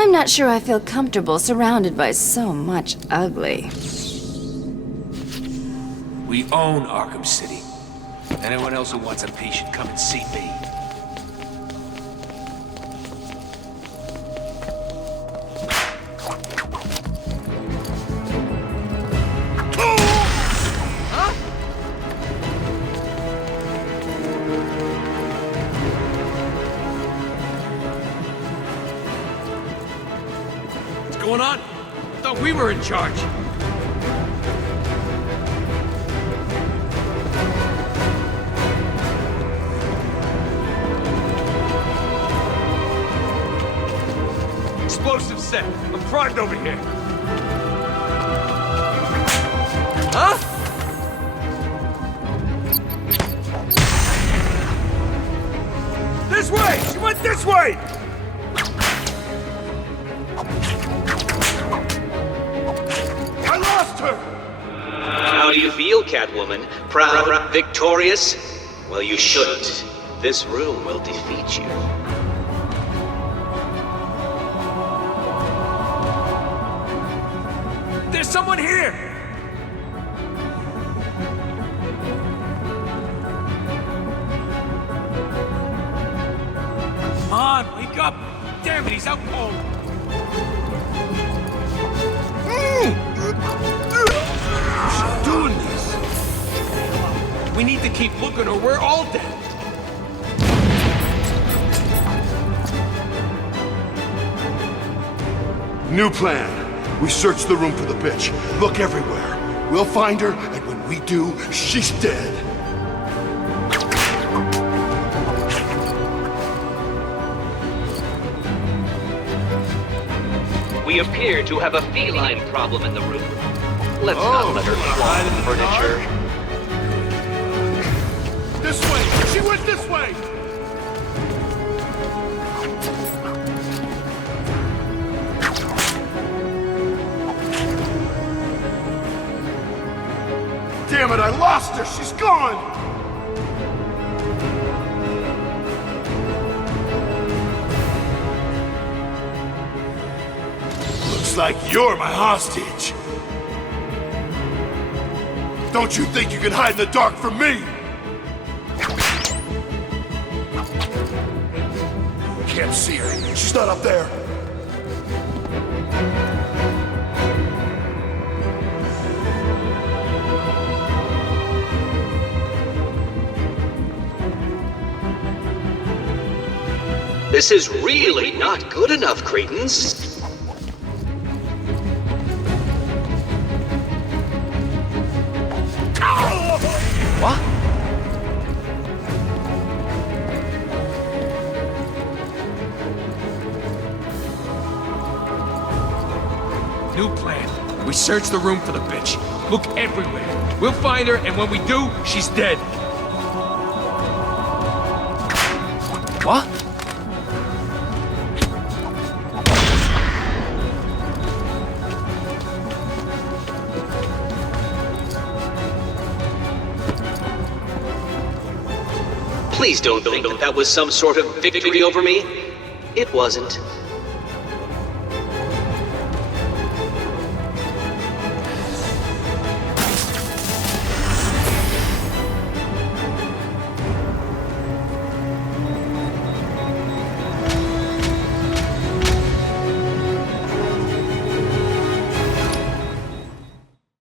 I'm not sure I feel comfortable surrounded by so much ugly. We own Arkham City. Anyone else who wants a piece should come and see me. What's going on? Thought we were in charge. Explosive set. I'm primed over here. Huh? This way! She went this way! I lost her! How do you feel, Catwoman? Proud? Victorious? Well, you shouldn't. This room will defeat you. There's someone here! Come on, wake up! Damn it, he's out cold! She's doing this! We need to keep looking or we're all dead! New plan. We search the room for the bitch. Look everywhere. We'll find her, and when we do, she's dead. We appear to have a feline problem in the room. Let's not let her claw the furniture. This way! She went this way! Damn it, I lost her! She's gone! Looks like you're my hostage. Don't you think you can hide in the dark from me? Can't see her. She's not up there. This is really not good enough, Cretans. What? New plan. We search the room for the bitch. Look everywhere. We'll find her, and when we do, she's dead. What? Please don't think that was some sort of victory over me. It wasn't.